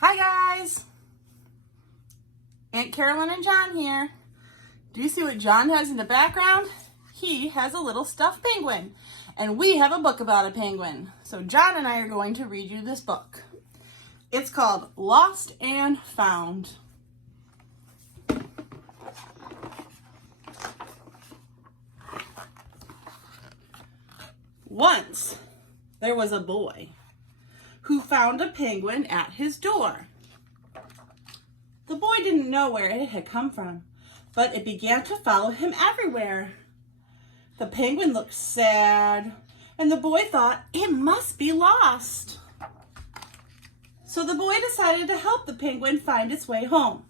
Hi guys, Aunt Carolyn and John here. Do you see what John has in the background? He has a little stuffed penguin, and we have a book about a penguin. So John and I are going to read you this book. It's called Lost and Found. Once there was a boy who found a penguin at his door. The boy didn't know where it had come from, but it began to follow him everywhere. The penguin looked sad, and the boy thought it must be lost. So the boy decided to help the penguin find its way home.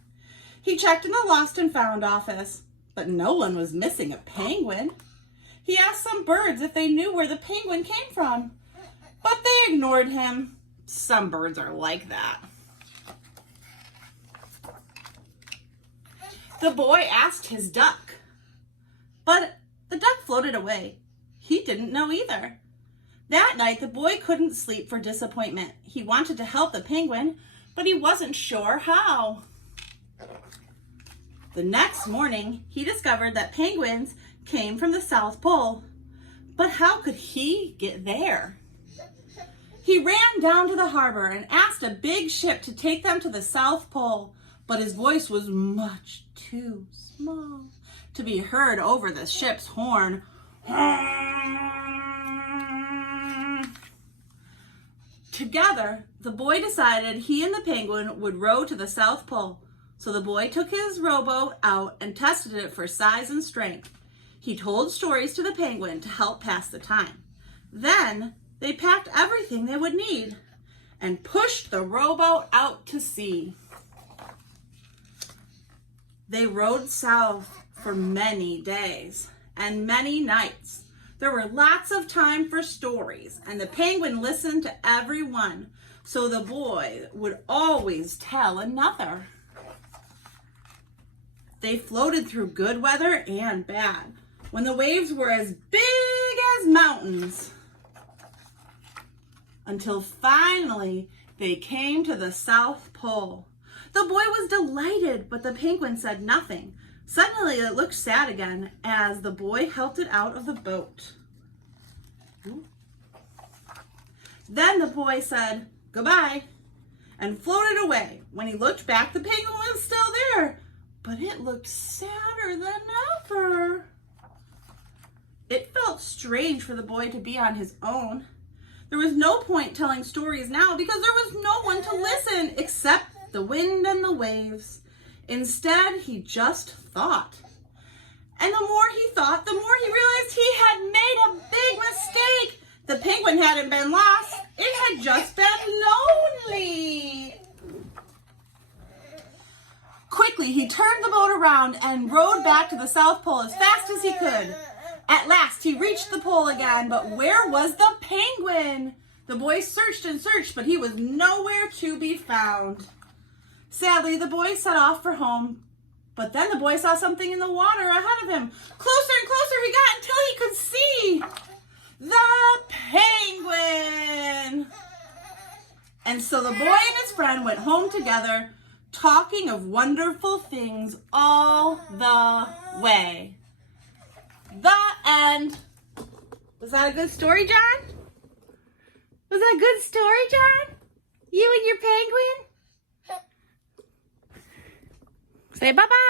He checked in the Lost and Found office, but no one was missing a penguin. He asked some birds if they knew where the penguin came from, but they ignored him. Some birds are like that. The boy asked his duck, but the duck floated away. He didn't know either. That night, the boy couldn't sleep for disappointment. He wanted to help the penguin, but he wasn't sure how. The next morning, he discovered that penguins came from the South Pole. But how could he get there? He ran down to the harbor and asked a big ship to take them to the South Pole, but his voice was much too small to be heard over the ship's horn. Together, the boy decided he and the penguin would row to the South Pole. So the boy took his rowboat out and tested it for size and strength. He told stories to the penguin to help pass the time. Then they packed everything they would need and pushed the rowboat out to sea. They rowed south for many days and many nights. There were lots of time for stories, and the penguin listened to every one, so the boy would always tell another. They floated through good weather and bad, when the waves were as big as mountains, until finally they came to the South Pole. The boy was delighted, but the penguin said nothing. Suddenly it looked sad again as the boy helped it out of the boat. Then the boy said goodbye and floated away. When he looked back, the penguin was still there, but it looked sadder than ever. It felt strange for the boy to be on his own. There was no point telling stories now because there was no one to listen except the wind and the waves. Instead, he just thought. And the more he thought, the more he realized he had made a big mistake. The penguin hadn't been lost. It had just been lonely. Quickly, he turned the boat around and rowed back to the South Pole as fast as he could. At last, he reached the pole again, but where was the penguin? The boy searched and searched, but he was nowhere to be found. Sadly, the boy set off for home, but then the boy saw something in the water ahead of him. Closer and closer he got until he could see the penguin. And so the boy and his friend went home together, talking of wonderful things all the way. The end. Was that a good story, John? Was that a good story, John? You and your penguin? Say bye-bye.